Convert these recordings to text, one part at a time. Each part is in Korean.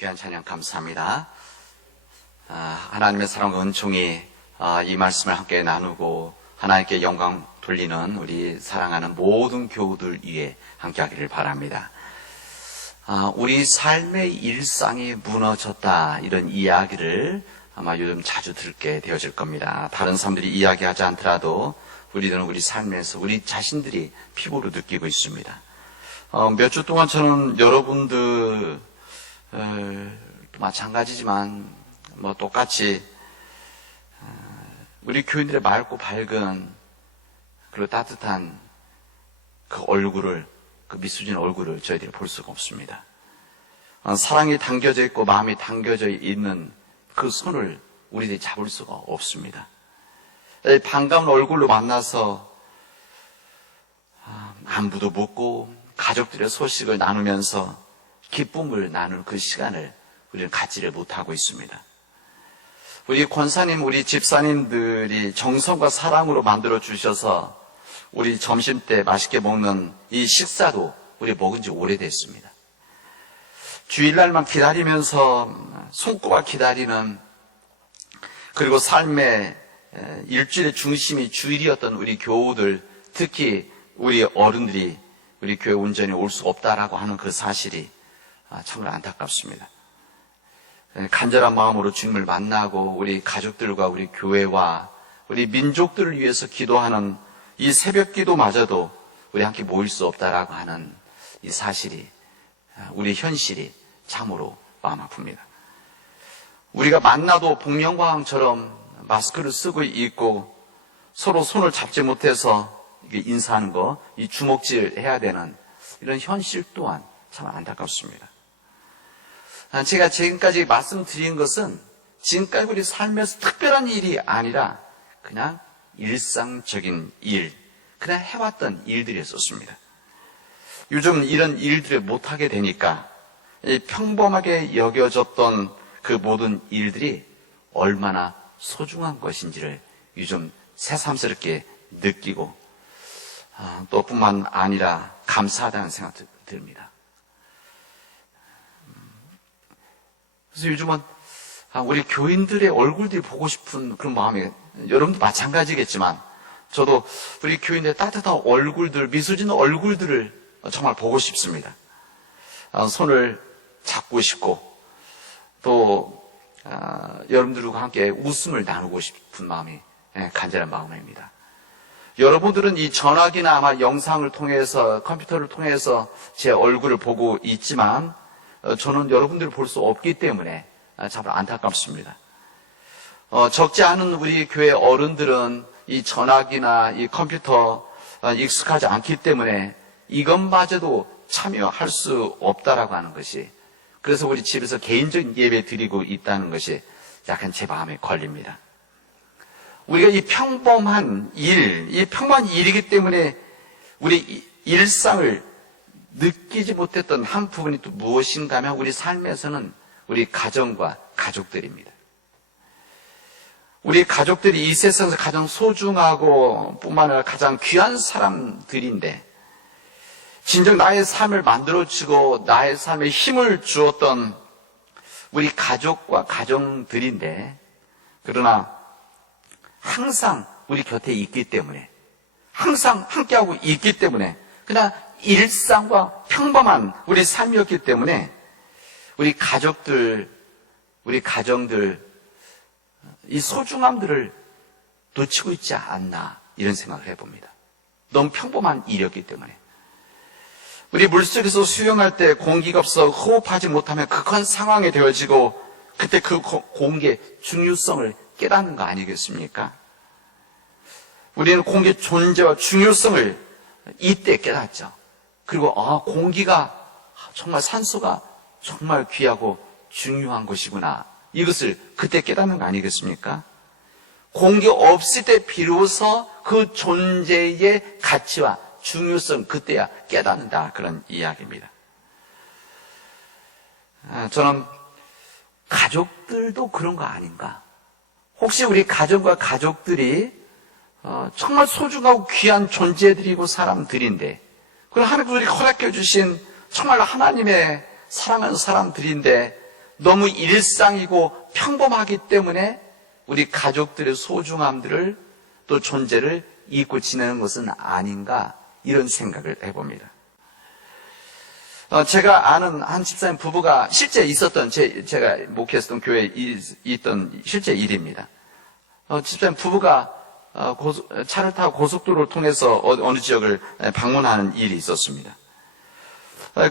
귀한 찬양 감사합니다. 하나님의 사랑과 은총이 이 말씀을 함께 나누고 하나님께 영광 돌리는 우리 사랑하는 모든 교우들 위해 함께 하기를 바랍니다. 우리 삶의 일상이 무너졌다, 이런 이야기를 아마 요즘 자주 듣게 되어질 겁니다. 다른 사람들이 이야기하지 않더라도 우리들은 우리 삶에서 우리 자신들이 피부로 느끼고 있습니다. 몇 주 동안 저는 여러분들 마찬가지지만 똑같이 우리 교인들의 맑고 밝은 그리고 따뜻한 그 얼굴을, 그 미소진 얼굴을 저희들이 볼 수가 없습니다. 사랑이 담겨져 있고 마음이 담겨져 있는 그 손을 우리들이 잡을 수가 없습니다. 반가운 얼굴로 만나서 안부도 묻고 가족들의 소식을 나누면서 기쁨을 나눌 그 시간을 우리는 갖지를 못하고 있습니다. 우리 권사님, 우리 집사님들이 정성과 사랑으로 만들어 주셔서 우리 점심때 맛있게 먹는 이 식사도 우리 먹은 지 오래됐습니다. 주일날만 기다리면서 손꼽아 기다리는, 그리고 삶의 일주일의 중심이 주일이었던 우리 교우들, 특히 우리 어른들이 우리 교회 온전히 올 수 없다라고 하는 그 사실이 정말 안타깝습니다. 간절한 마음으로 주님을 만나고 우리 가족들과 우리 교회와 우리 민족들을 위해서 기도하는 이 새벽 기도마저도 우리 함께 모일 수 없다라고 하는 이 사실이, 우리 현실이 참으로 마음 아픕니다. 우리가 만나도 복면가왕처럼 마스크를 쓰고 있고 서로 손을 잡지 못해서 인사하는 거, 이 주먹질 해야 되는 이런 현실 또한 참 안타깝습니다. 제가 지금까지 말씀드린 것은 지금까지 우리 삶에서 특별한 일이 아니라 그냥 일상적인 일, 그냥 해왔던 일들이었었습니다. 요즘 이런 일들을 못하게 되니까 평범하게 여겨졌던 그 모든 일들이 얼마나 소중한 것인지를 요즘 새삼스럽게 느끼고 또 뿐만 아니라 감사하다는 생각도 듭니다. 그래서 요즘은 우리 교인들의 얼굴들이 보고 싶은 그런 마음이, 여러분도 마찬가지겠지만 저도 우리 교인들의 따뜻한 얼굴들, 미소 짓는 얼굴들을 정말 보고 싶습니다. 손을 잡고 싶고 또 여러분들과 함께 웃음을 나누고 싶은 마음이 간절한 마음입니다. 여러분들은 이 전화기나 아마 영상을 통해서, 컴퓨터를 통해서 제 얼굴을 보고 있지만 저는 여러분들을 볼 수 없기 때문에 참 안타깝습니다. 적지 않은 우리 교회 어른들은 이 전화기나 이 컴퓨터 익숙하지 않기 때문에 이것마저도 참여할 수 없다라고 하는 것이, 그래서 우리 집에서 개인적인 예배 드리고 있다는 것이 약간 제 마음에 걸립니다. 우리가 이 평범한 일, 이 평범한 일이기 때문에 우리 일상을 느끼지 못했던 한 부분이 또 무엇인가 하면 우리 삶에서는 우리 가정과 가족들입니다. 우리 가족들이 이 세상에서 가장 소중하고 뿐만 아니라 가장 귀한 사람들인데, 진정 나의 삶을 만들어주고 나의 삶에 힘을 주었던 우리 가족과 가정들인데, 그러나 항상 우리 곁에 있기 때문에, 항상 함께하고 있기 때문에, 그냥 일상과 평범한 우리 삶이었기 때문에 우리 가족들, 우리 가정들, 이 소중함들을 놓치고 있지 않나, 이런 생각을 해봅니다. 너무 평범한 일이었기 때문에. 우리 물속에서 수영할 때 공기가 없어 호흡하지 못하면 극한 상황에 되어지고 그때 그 공기의 중요성을 깨닫는 거 아니겠습니까? 우리는 공기의 존재와 중요성을 이때 깨닫죠. 그리고 공기가 정말, 산소가 정말 귀하고 중요한 것이구나, 이것을 그때 깨닫는 거 아니겠습니까? 공기 없을 때 비로소 그 존재의 가치와 중요성, 그때야 깨닫는다, 그런 이야기입니다. 저는 가족들도 그런 거 아닌가? 혹시 우리 가정과 가족들이 정말 소중하고 귀한 존재들이고 사람들인데, 그리고 하나님이 허락해 주신 정말 하나님의 사랑하는 사람들인데 너무 일상이고 평범하기 때문에 우리 가족들의 소중함들을 또 존재를 잊고 지내는 것은 아닌가, 이런 생각을 해봅니다. 제가 아는 한 집사님 부부가 실제 있었던, 제가 목회했던 교회에 있던 실제 일입니다. 집사님 부부가 차를 타고 고속도로를 통해서 어느 지역을 방문하는 일이 있었습니다.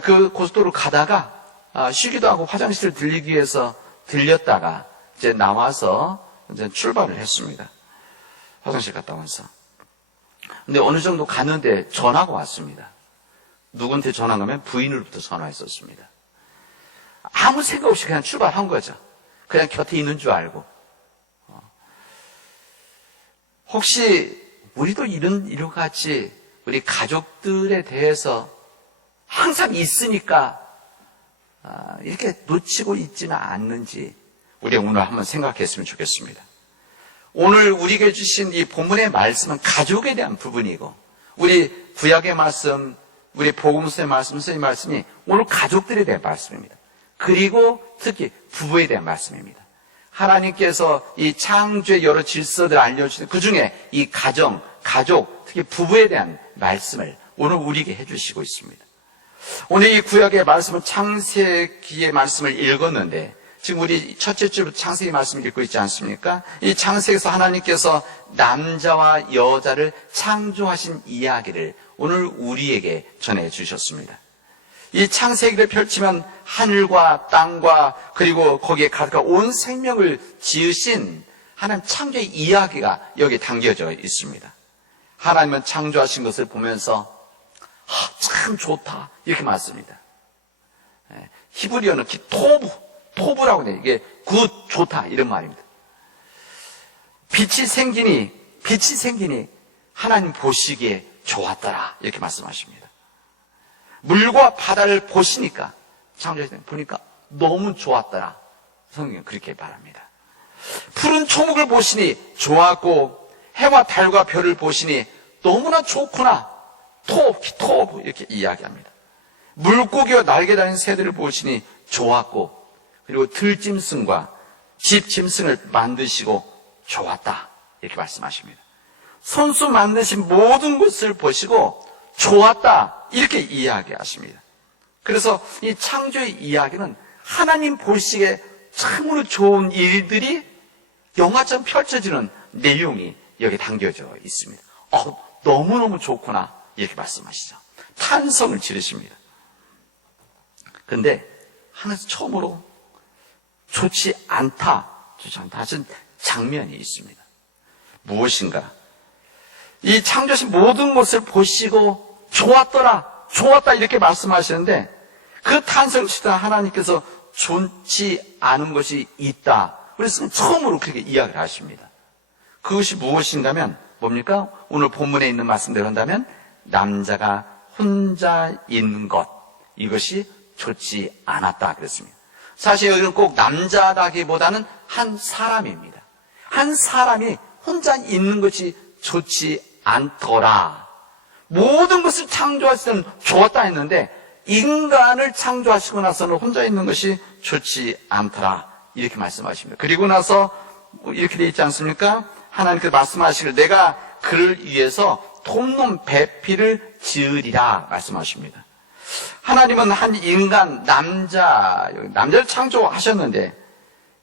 그 고속도로를 가다가 쉬기도 하고 화장실을 들리기 위해서 들렸다가 이제 나와서 이제 출발을 했습니다. 화장실 갔다 와서. 근데 어느 정도 갔는데 전화가 왔습니다. 누구한테 전화가 오면 부인으로부터 전화했었습니다. 아무 생각 없이 그냥 출발한 거죠. 그냥 곁에 있는 줄 알고. 혹시 우리도 이런 같이 우리 가족들에 대해서 항상 있으니까 이렇게 놓치고 있지는 않는지 우리 오늘 한번 생각했으면 좋겠습니다. 오늘 우리에게 주신 이 본문의 말씀은 가족에 대한 부분이고, 우리 구약의 말씀, 우리 복음서의 말씀, 선생님의 말씀이 오늘 가족들에 대한 말씀입니다. 그리고 특히 부부에 대한 말씀입니다. 하나님께서 이 창조의 여러 질서들을 알려주신 그 중에 이 가정, 가족, 특히 부부에 대한 말씀을 오늘 우리에게 해주시고 있습니다. 오늘 이 구약의 말씀은 창세기의 말씀을 읽었는데, 지금 우리 첫째 주부터 창세기 말씀을 읽고 있지 않습니까? 이 창세기에서 하나님께서 남자와 여자를 창조하신 이야기를 오늘 우리에게 전해주셨습니다. 이 창세기를 펼치면 하늘과 땅과 그리고 거기에 가득한 온 생명을 지으신 하나님 창조의 이야기가 여기에 담겨져 있습니다. 하나님은 창조하신 것을 보면서 참 좋다, 이렇게 말씀합니다. 히브리어는 토부라고 해요. 이게 굿, 좋다, 이런 말입니다. 빛이 생기니 하나님 보시기에 좋았더라, 이렇게 말씀하십니다. 물과 바다를 보시니까, 창조하실 때 보니까 너무 좋았더라, 성경은 그렇게 말합니다. 푸른 초목을 보시니 좋았고, 해와 달과 별을 보시니 너무나 좋구나, 토부 이렇게 이야기합니다. 물고기와 날개 달린 새들을 보시니 좋았고, 그리고 들짐승과 집짐승을 만드시고 좋았다, 이렇게 말씀하십니다. 손수 만드신 모든 것을 보시고 좋았다, 이렇게 이야기하십니다. 그래서 이 창조의 이야기는 하나님 보시기에 참으로 좋은 일들이 영화처럼 펼쳐지는 내용이 여기 담겨져 있습니다. 너무너무 좋구나, 이렇게 말씀하시죠. 탄성을 지르십니다. 그런데 하나님께서 처음으로 좋지 않다 하신 장면이 있습니다. 무엇인가? 이 창조하신 모든 것을 보시고 좋았다, 이렇게 말씀하시는데, 그 탄성을 치다 하나님께서 좋지 않은 것이 있다, 그래서 처음으로 그렇게 이야기를 하십니다. 그것이 무엇인가면 뭡니까? 오늘 본문에 있는 말씀대로 한다면 남자가 혼자 있는 것, 이것이 좋지 않았다 그랬습니다. 사실 여기는 꼭 남자라기보다는 한 사람입니다. 한 사람이 혼자 있는 것이 좋지 않더라. 모든 것을 창조하실 때는 좋았다 했는데, 인간을 창조하시고 나서는 혼자 있는 것이 좋지 않더라, 이렇게 말씀하십니다. 그리고 나서 이렇게 되어 있지 않습니까? 하나님께서 말씀하시길 내가 그를 위해서 톱놈 배필을 지으리라 말씀하십니다. 하나님은 한 인간, 남자를 창조하셨는데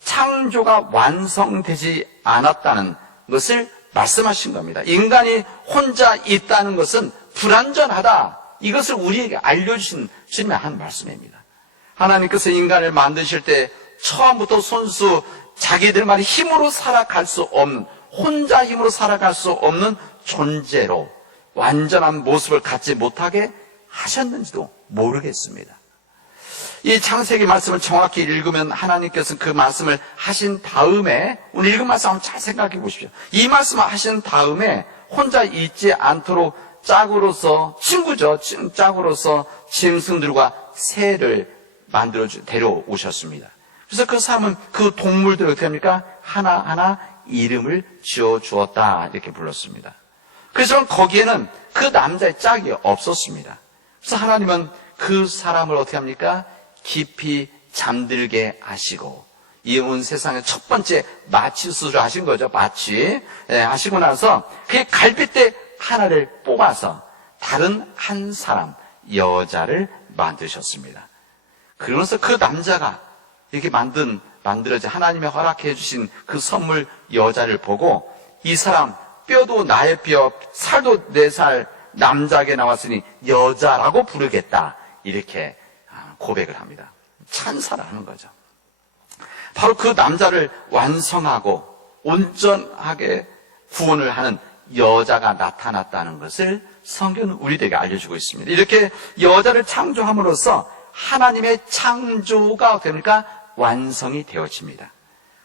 창조가 완성되지 않았다는 것을 말씀하신 겁니다. 인간이 혼자 있다는 것은 불완전하다, 이것을 우리에게 알려주신 주님의 한 말씀입니다. 하나님께서 인간을 만드실 때 처음부터 손수 자기들만의 힘으로 살아갈 수 없는, 혼자 힘으로 살아갈 수 없는 존재로 완전한 모습을 갖지 못하게 하셨는지도 모르겠습니다. 이 창세기 말씀을 정확히 읽으면 하나님께서는 그 말씀을 하신 다음에, 오늘 읽은 말씀 한번 잘 생각해 보십시오. 이 말씀을 하신 다음에 혼자 있지 않도록 짝으로서, 친구죠, 짝으로서 짐승들과 새를 만들어 데려오셨습니다. 그래서 그 사람은 그 동물들 어떻게 합니까? 하나하나 이름을 지어 주었다, 이렇게 불렀습니다. 그래서 거기에는 그 남자의 짝이 없었습니다. 그래서 하나님은 그 사람을 어떻게 합니까? 깊이 잠들게 하시고, 이 온 세상에 첫 번째 마취 수술 하신 거죠. 마취 하시고 나서 그 갈빗대 하나를 뽑아서 다른 한 사람, 여자를 만드셨습니다. 그러면서 그 남자가 이렇게 만들어진 하나님의 허락해 주신 그 선물 여자를 보고, 이 사람 뼈도 나의 뼈, 살도 내 살, 남자에게 나왔으니 여자라고 부르겠다, 이렇게 고백을 합니다. 찬사를 하는 거죠. 바로 그 남자를 완성하고 온전하게 구원을 하는 여자가 나타났다는 것을 성경은 우리들에게 알려주고 있습니다. 이렇게 여자를 창조함으로써 하나님의 창조가 됩니까? 완성이 되어집니다.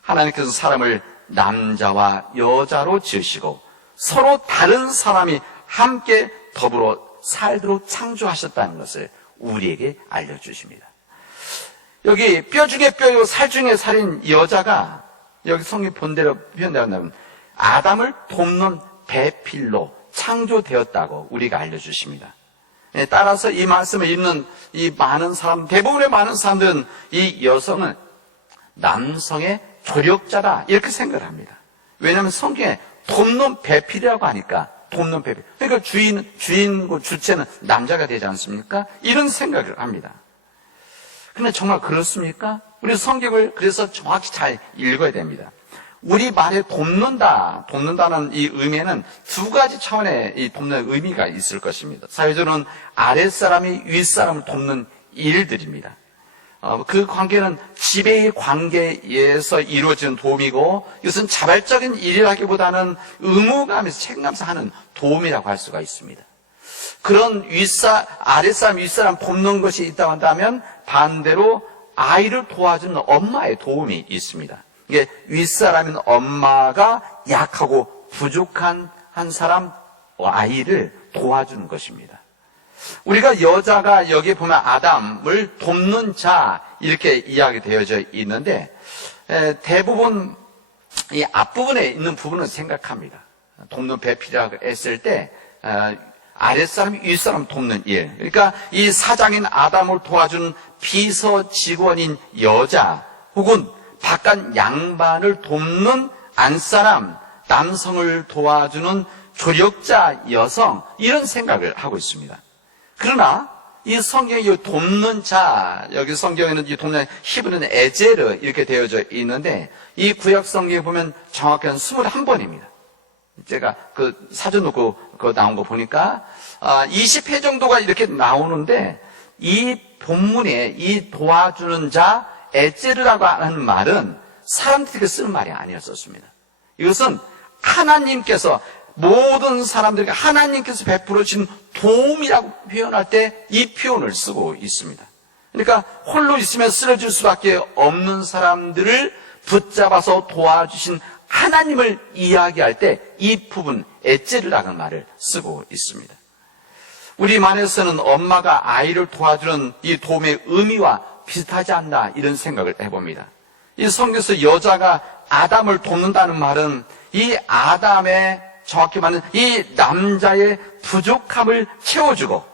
하나님께서 사람을 남자와 여자로 지으시고 서로 다른 사람이 함께 더불어 살도록 창조하셨다는 것을 우리에게 알려주십니다. 여기 뼈 중에 뼈요 살 중에 살인 여자가 여기 성경 본대로 표현되었다면 아담을 돕는 배필로 창조되었다고 우리가 알려주십니다. 따라서 이 말씀을 읽는 이 많은 사람, 대부분의 많은 사람들은 이 여성은 남성의 조력자다, 이렇게 생각을 합니다. 왜냐하면 성경에 돕는 배필이라고 하니까, 돕는 배필. 그러니까 주인고 주체는 남자가 되지 않습니까? 이런 생각을 합니다. 근데 정말 그렇습니까? 우리 성경을 그래서 정확히 잘 읽어야 됩니다. 우리 말에 돕는다는 이 의미에는 두 가지 차원의 이 돕는 의미가 있을 것입니다. 사회적으로는 아랫사람이 윗사람을 돕는 일들입니다. 그 관계는 지배의 관계에서 이루어지는 도움이고, 이것은 자발적인 일이라기보다는 의무감에서 책임감에서 하는 도움이라고 할 수가 있습니다. 그런 아랫사람, 윗사람 돕는 것이 있다고 한다면 반대로 아이를 도와주는 엄마의 도움이 있습니다. 이게 윗사람인 엄마가 약하고 부족한 한 사람, 아이를 도와주는 것입니다. 우리가 여자가 여기에 보면 아담을 돕는 자, 이렇게 이야기되어져 있는데, 대부분 이 앞부분에 있는 부분은 생각합니다. 돕는 배필이라고 했을 때 아랫사람이 윗사람 돕는 일, 그러니까 이 사장인 아담을 도와준 비서 직원인 여자, 혹은 바깥 양반을 돕는 안사람, 남성을 도와주는 조력자 여성, 이런 생각을 하고 있습니다. 그러나 이 성경의 이 돕는 자, 여기 성경에는 이 돕는 히브리는 에제르 이렇게 되어져 있는데, 이 구약 성경에 보면 정확히 한 21번입니다. 제가 그 사전 놓고 그거 나온 거 보니까 20회 정도가 이렇게 나오는데, 이 본문에 이 도와주는 자 에제르라고 하는 말은 사람들에게 쓰는 말이 아니었었습니다. 이것은 하나님께서 모든 사람들에게 하나님께서 베풀어 주신 도움이라고 표현할 때 이 표현을 쓰고 있습니다. 그러니까 홀로 있으면 쓰러질 수밖에 없는 사람들을 붙잡아서 도와주신 하나님을 이야기할 때 이 부분 에제르라는 말을 쓰고 있습니다. 우리말에서는 엄마가 아이를 도와주는 이 도움의 의미와 비슷하지 않나, 이런 생각을 해봅니다. 이 성경에서 여자가 아담을 돕는다는 말은 이 아담의, 정확히 말하면 이 남자의 부족함을 채워주고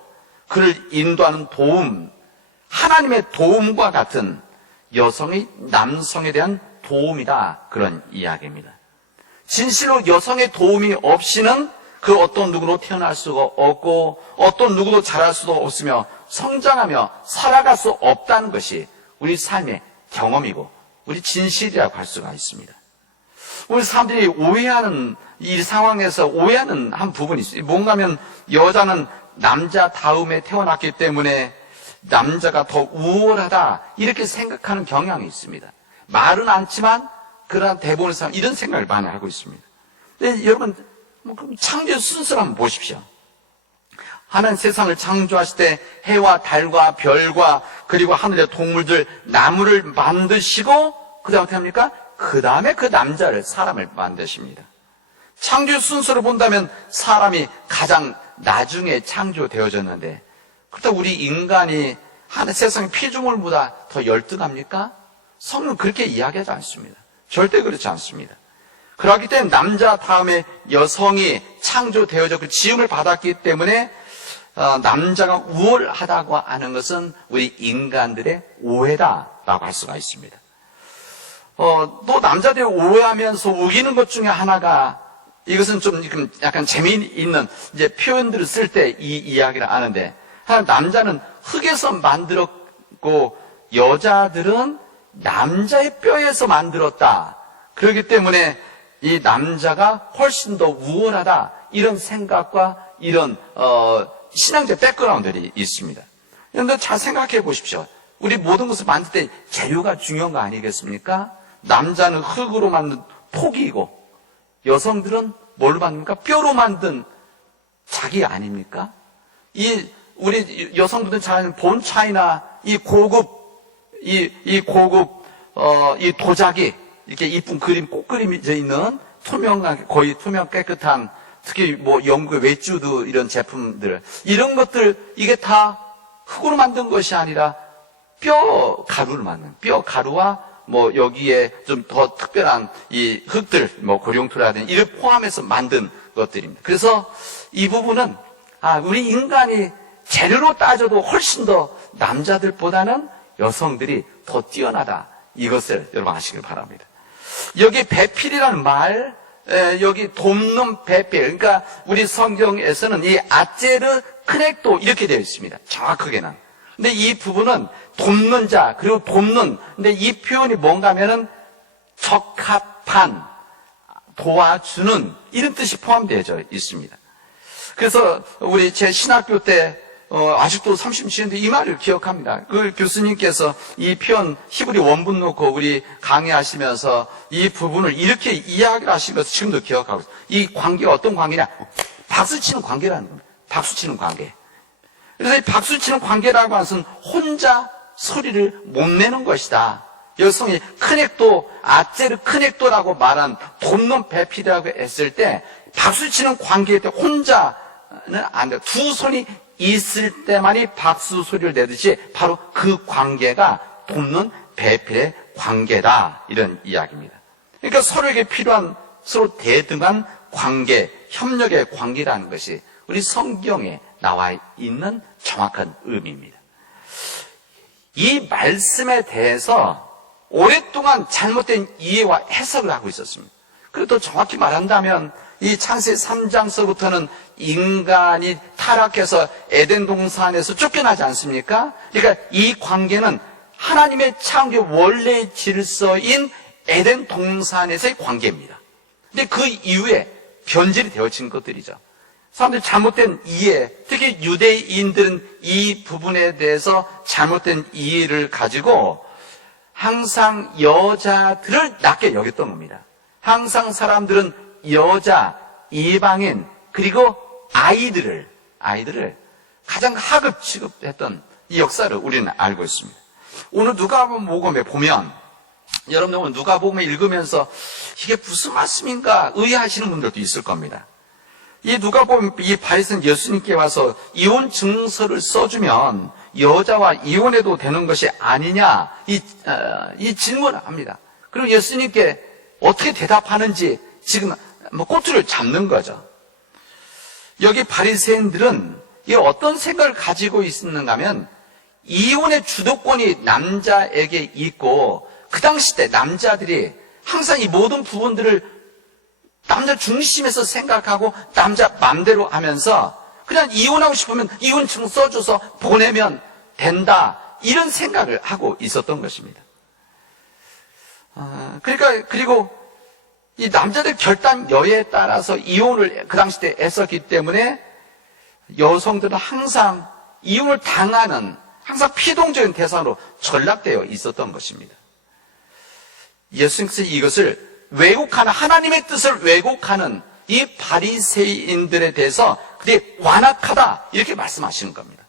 그를 인도하는 도움, 하나님의 도움과 같은 여성이 남성에 대한 도움이다, 그런 이야기입니다. 진실로 여성의 도움이 없이는 그 어떤 누구도 태어날 수가 없고 어떤 누구도 자랄 수도 없으며 성장하며 살아갈 수 없다는 것이 우리 삶의 경험이고 우리 진실이라고 할 수가 있습니다. 우리 사람들이 오해하는, 이 상황에서 오해하는 한 부분이 있어요. 뭔가 하면 여자는 남자 다음에 태어났기 때문에 남자가 더 우월하다, 이렇게 생각하는 경향이 있습니다. 말은 않지만 그러나 대부분의 사람 이런 생각을 많이 하고 있습니다. 근데 여러분, 창조의 순서를 한번 보십시오. 하나님 세상을 창조하실 때 해와 달과 별과 그리고 하늘의 동물들, 나무를 만드시고 그 다음에 어떻게 합니까? 그 다음에 그 남자를, 사람을 만드십니다. 창조의 순서를 본다면 사람이 가장 나중에 창조되어졌는데, 그렇다고 우리 인간이 하늘 세상의 피조물보다 더 열등합니까? 성경은 그렇게 이야기하지 않습니다. 절대 그렇지 않습니다. 그렇기 때문에 남자 다음에 여성이 창조되어졌고 지음을 받았기 때문에 남자가 우월하다고 하는 것은 우리 인간들의 오해다, 있다라고 할 수가 있습니다. 또 남자들이 오해하면서 우기는 것 중에 하나가, 이것은 좀 약간 재미있는 이제 표현들을 쓸 때 이 이야기를 하는데, 남자는 흙에서 만들었고 여자들은 남자의 뼈에서 만들었다. 그렇기 때문에 이 남자가 훨씬 더 우월하다. 이런 생각과 이런 신앙적 백그라운드들이 있습니다. 그런데 잘 생각해 보십시오. 우리 모든 것을 만들 때 재료가 중요한 거 아니겠습니까? 남자는 흙으로 만든 포기이고 여성들은 뭘로 만듭니까? 뼈로 만든 자기 아닙니까? 우리 여성분들 잘 아는 본 차이나 이 고급 이 도자기, 이렇게 이쁜 그림, 꽃그림이 있는 투명하게, 거의 투명 깨끗한, 특히 뭐 영국의 웨주드 이런 제품들, 이런 것들, 이게 다 흙으로 만든 것이 아니라 뼈 가루를 만든, 뼈 가루와 뭐 여기에 좀 더 특별한 이 흙들, 뭐 고룡토라든지 이를 포함해서 만든 것들입니다. 그래서 이 부분은, 우리 인간이 재료로 따져도 훨씬 더 남자들보다는 여성들이 더 뛰어나다. 이것을 여러분 아시길 바랍니다. 여기 배필이라는 말, 여기 돕는 배필, 그러니까 우리 성경에서는 이 아제르 크넥도 이렇게 되어 있습니다. 정확하게는. 근데 이 부분은 돕는 자, 그리고 돕는, 근데 이 표현이 뭔가 하면은 적합한, 도와주는, 이런 뜻이 포함되어 있습니다. 그래서 우리 제 신학교 때 아직도 37년대 이 말을 기억합니다. 그 교수님께서 이 표현 히브리 원문 놓고 우리 강의하시면서 이 부분을 이렇게 이야기를 하시면서 지금도 기억하고 있어요. 이 관계가 어떤 관계냐? 박수 치는 관계라는 겁니다. 박수 치는 관계. 그래서 이 박수 치는 관계라고 하는 것은 혼자 소리를 못 내는 것이다. 여성이 크넥도, 아제르 크넥도라고 말한 돕는 배필이라고 했을 때 박수 치는 관계일 때 혼자는 안 돼요. 두 손이 있을 때만이 박수 소리를 내듯이 바로 그 관계가 돕는 배필의 관계다. 이런 이야기입니다. 그러니까 서로에게 필요한 서로 대등한 관계, 협력의 관계라는 것이 우리 성경에 나와 있는 정확한 의미입니다. 이 말씀에 대해서 오랫동안 잘못된 이해와 해석을 하고 있었습니다. 그리고 또 정확히 말한다면 이 창세기 3장서부터는 인간이 타락해서 에덴 동산에서 쫓겨나지 않습니까? 그러니까 이 관계는 하나님의 창조의 원래 질서인 에덴 동산에서의 관계입니다. 근데 그 이후에 변질이 되어진 것들이죠. 사람들이 잘못된 이해, 특히 유대인들은 이 부분에 대해서 잘못된 이해를 가지고 항상 여자들을 낮게 여겼던 겁니다. 항상 사람들은 여자, 이방인, 그리고 아이들을 가장 하급 취급했던 이 역사를 우리는 알고 있습니다. 오늘 누가복음에 보면, 여러분들 오늘 누가복음을 읽으면서 이게 무슨 말씀인가 의아하시는 분들도 있을 겁니다. 이 누가복음 이 바리새인 예수님께 와서 이혼 증서를 써주면 여자와 이혼해도 되는 것이 아니냐 이 질문을 합니다. 그리고 예수님께 어떻게 대답하는지 지금 꼬투리를 잡는 거죠. 여기 바리새인들은 이 어떤 생각을 가지고 있었는가 하면 이혼의 주도권이 남자에게 있고 그 당시 때 남자들이 항상 이 모든 부분들을 남자 중심에서 생각하고 남자 맘대로 하면서 그냥 이혼하고 싶으면 이혼증 써줘서 보내면 된다 이런 생각을 하고 있었던 것입니다. 그리고 이 남자들 결단 여에 따라서 이혼을 그 당시 때 했었기 때문에 여성들은 항상 이혼을 당하는 항상 피동적인 대상으로 전락되어 있었던 것입니다. 예수님께서 이것을 왜곡하는 하나님의 뜻을 왜곡하는 이 바리새인들에 대해서 그들이 완악하다 이렇게 말씀하시는 겁니다.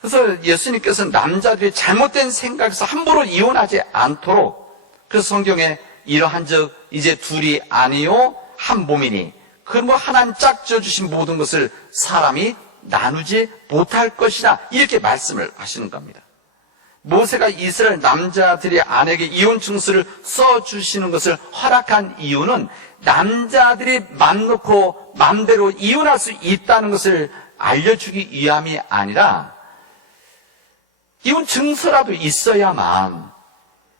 그래서 예수님께서는 남자들이 잘못된 생각에서 함부로 이혼하지 않도록 그래서 성경에 이러한 적 이제 둘이 아니요 한 몸이니 그 하나님 짝지어 주신 모든 것을 사람이 나누지 못할 것이다 이렇게 말씀을 하시는 겁니다. 모세가 이스라엘 남자들의 아내에게 이혼 증서를 써주시는 것을 허락한 이유는 남자들이 맘 놓고 맘대로 이혼할 수 있다는 것을 알려주기 위함이 아니라 이혼 증서라도 있어야만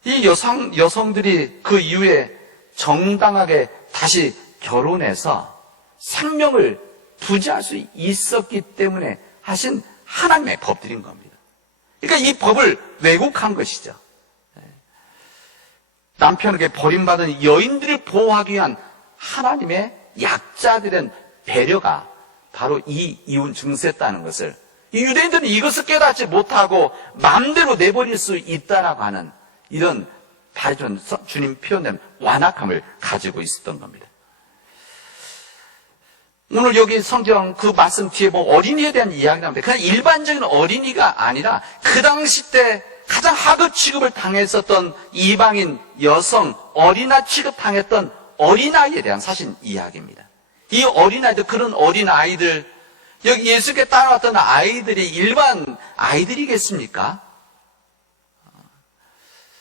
이 여성들이 그 이후에 정당하게 다시 결혼해서 생명을 부지할 수 있었기 때문에 하신 하나님의 법들인 겁니다. 그러니까 이 법을 왜곡한 것이죠. 남편에게 버림받은 여인들을 보호하기 위한 하나님의 약자들의 배려가 바로 이 이혼 증서였다는 것을, 이 유대인들은 이것을 깨닫지 못하고 마음대로 내버릴 수 있다라고 하는 이런 다른 주님 표현된 완악함을 가지고 있었던 겁니다. 오늘 여기 성경 그 말씀 뒤에 뭐 어린이에 대한 이야기 나오는데, 그냥 일반적인 어린이가 아니라 그 당시 때 가장 하급 취급을 당했었던 이방인 여성, 어린아 취급당했던 어린아이에 대한 사실 이야기입니다. 이 어린아이들, 그런 어린아이들, 여기 예수께 따라왔던 아이들이 일반 아이들이겠습니까?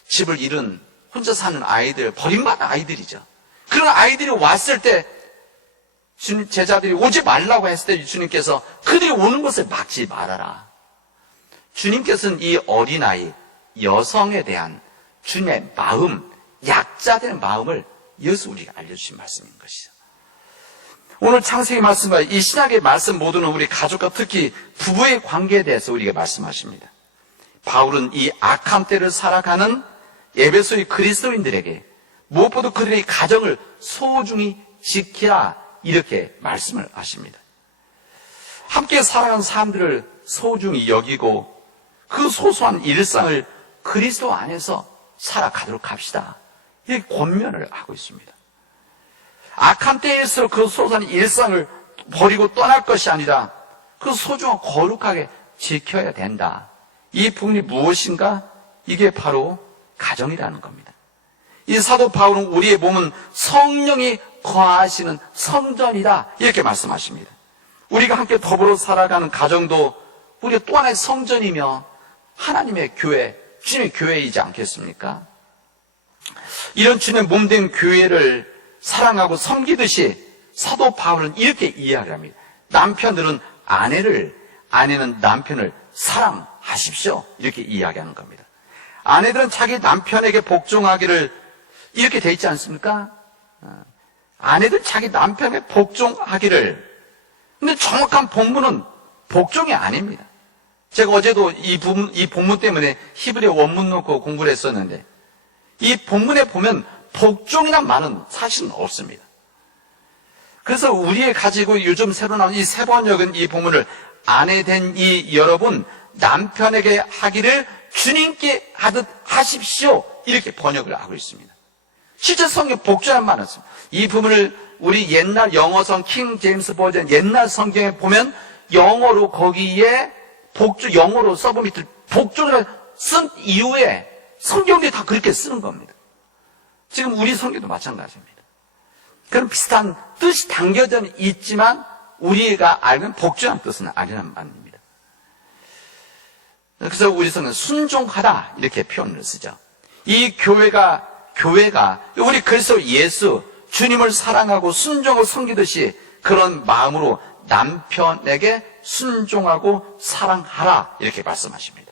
집을 잃은, 혼자 사는 아이들, 버림받은 아이들이죠. 그런 아이들이 왔을 때 주님 제자들이 오지 말라고 했을 때 주님께서 그들이 오는 것을 막지 말아라. 주님께서는 이 어린아이, 여성에 대한 주님의 마음, 약자들의 마음을 이어서 우리가 알려주신 말씀인 것이죠. 오늘 창세기 말씀과 이 신약의 말씀 모두는 우리 가족과 특히 부부의 관계에 대해서 우리가 말씀하십니다. 바울은 이 악한 때를 살아가는 에베소의 그리스도인들에게 무엇보다 그들의 가정을 소중히 지키라, 이렇게 말씀을 하십니다. 함께 살아가는 사람들을 소중히 여기고 그 소소한 일상을 그리스도 안에서 살아가도록 합시다, 이렇게 권면을 하고 있습니다. 악한 때일수록 그 소소한 일상을 버리고 떠날 것이 아니라 그 소중하고 거룩하게 지켜야 된다. 이 부분이 무엇인가? 이게 바로 가정이라는 겁니다. 이 사도 바울은 우리의 몸은 성령이 거하시는 성전이다, 이렇게 말씀하십니다. 우리가 함께 더불어 살아가는 가정도 우리가 또 하나의 성전이며 하나님의 교회, 주님의 교회이지 않겠습니까? 이런 주님의 몸된 교회를 사랑하고 섬기듯이 사도 바울은 이렇게 이야기를 합니다. 남편들은 아내는 남편을 사랑하십시오, 이렇게 이야기하는 겁니다. 아내들은 자기 남편에게 복종하기를, 이렇게 돼 있지 않습니까? 아내들 자기 남편에게 복종하기를. 근데 정확한 본문은 복종이 아닙니다. 제가 어제도 이 본문 때문에 히브리어 원문 놓고 공부를 했었는데, 이 본문에 보면 복종이란 말은 사실은 없습니다. 그래서 우리의 가지고 요즘 새로 나온 이 새 번역은 이 본문을 아내 된 이 여러분 남편에게 하기를 주님께 하듯 하십시오, 이렇게 번역을 하고 있습니다. 실제 성경 복종한 말은 없습니다. 이 부분을 우리 옛날 영어성 킹 제임스 버전 옛날 성경에 보면 영어로 거기에 영어로 서브 밑을 복종을 쓴 이후에 성경들이 다 그렇게 쓰는 겁니다. 지금 우리 성경도 마찬가지입니다. 그런 비슷한 뜻이 담겨져 있지만 우리가 알면 복종한 뜻은 아니란 말입니다. 그래서 우리 성경은 순종하라, 이렇게 표현을 쓰죠. 이 교회가 우리 그리스도 예수 주님을 사랑하고 순종하고 섬기듯이 그런 마음으로 남편에게 순종하고 사랑하라, 이렇게 말씀하십니다.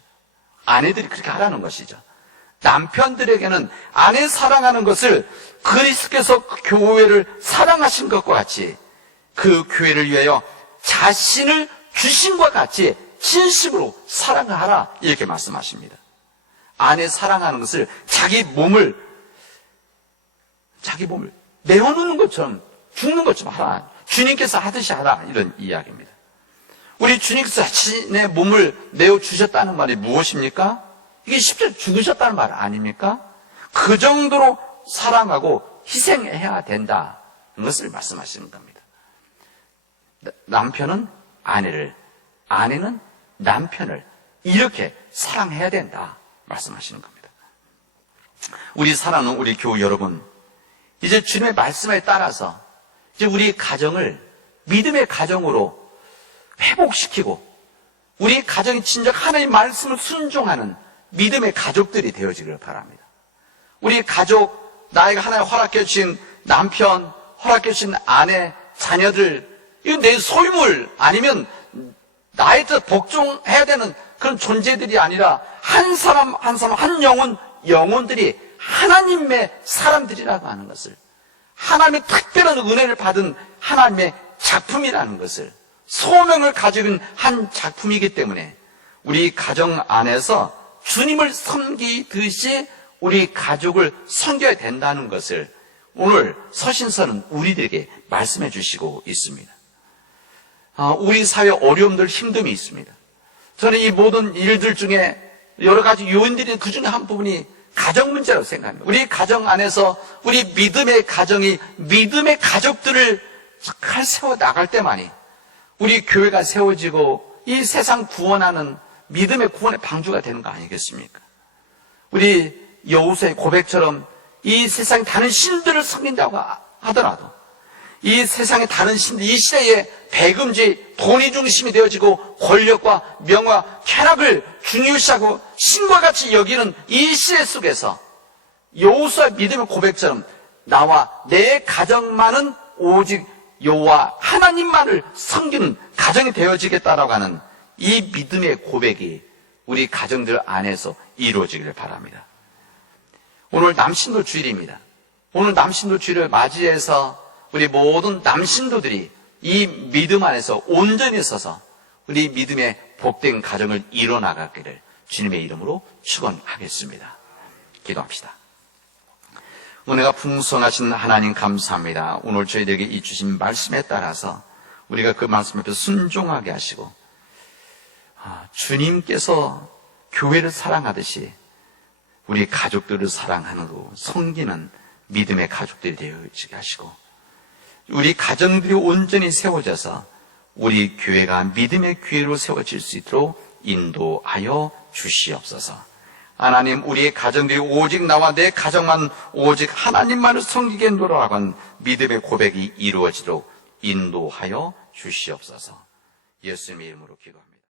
아내들이 그렇게 하라는 것이죠. 남편들에게는 아내 사랑하는 것을 그리스도께서 그 교회를 사랑하신 것과 같이 그 교회를 위하여 자신을 주신과 같이 진심으로 사랑하라, 이렇게 말씀하십니다. 아내 사랑하는 것을 자기 몸을 내어놓는 것처럼, 죽는 것처럼 하라, 주님께서 하듯이 하라, 이런 이야기입니다. 우리 주님께서 자신의 몸을 내어주셨다는 말이 무엇입니까? 이게 십자가에 죽으셨다는 말 아닙니까? 그 정도로 사랑하고 희생해야 된다는 것을 말씀하시는 겁니다. 남편은 아내를, 아내는 남편을 이렇게 사랑해야 된다 말씀하시는 겁니다. 우리 사랑하는 우리 교우 여러분, 이제 주님의 말씀에 따라서 이제 우리 가정을 믿음의 가정으로 회복시키고 우리 가정이 진정 하나님의 말씀을 순종하는 믿음의 가족들이 되어지기를 바랍니다. 우리 가족, 나에게 하나님 허락해 주신 남편, 허락해 주신 아내, 자녀들, 이건 내 소유물 아니면 나의 뜻 복종해야 되는 그런 존재들이 아니라 한 사람 한 사람 한 영혼들이 하나님의 사람들이라고 하는 것을, 하나님의 특별한 은혜를 받은 하나님의 작품이라는 것을, 소명을 가지고 있는 한 작품이기 때문에 우리 가정 안에서 주님을 섬기듯이 우리 가족을 섬겨야 된다는 것을 오늘 서신서는 우리들에게 말씀해 주시고 있습니다. 우리 사회 어려움들, 힘듦이 있습니다. 저는 이 모든 일들 중에 여러 가지 요인들이 그 중에 한 부분이 가정 문제라고 생각합니다. 우리 가정 안에서 우리 믿음의 가정이 믿음의 가족들을 잘 세워 나갈 때만이 우리 교회가 세워지고 이 세상 구원하는 믿음의 구원의 방주가 되는 거 아니겠습니까? 우리 여호수아의 고백처럼 이 세상의 다른 신들을 섬긴다고 하더라도 이 세상의 다른 신들, 이 시대에 배금지, 돈이 중심이 되어지고 권력과 명예와 쾌락을 중요시하고 신과 같이 여기는 이 시대 속에서 여호수아의 믿음의 고백처럼 나와 내 가정만은 오직 여호와 하나님만을 섬기는 가정이 되어지겠다라고 하는 이 믿음의 고백이 우리 가정들 안에서 이루어지기를 바랍니다. 오늘 남신도 주일입니다. 오늘 남신도 주일을 맞이해서 우리 모든 남신도들이 이 믿음 안에서 온전히 서서 우리 믿음의 복된 가정을 이뤄나가기를 주님의 이름으로 축원하겠습니다. 기도합시다. 은혜가 풍성하신 하나님 감사합니다. 오늘 저희들에게 이 주신 말씀에 따라서 우리가 그 말씀 앞에 순종하게 하시고 주님께서 교회를 사랑하듯이 우리 가족들을 사랑하고 섬기는 믿음의 가족들이 되어지게 하시고 우리 가정들이 온전히 세워져서 우리 교회가 믿음의 교회로 세워질 수 있도록 인도하여 주시옵소서. 하나님, 우리의 가정들이 오직 나와 내 가정만 오직 하나님만을 섬기게 노력하는 믿음의 고백이 이루어지도록 인도하여 주시옵소서. 예수님의 이름으로 기도합니다.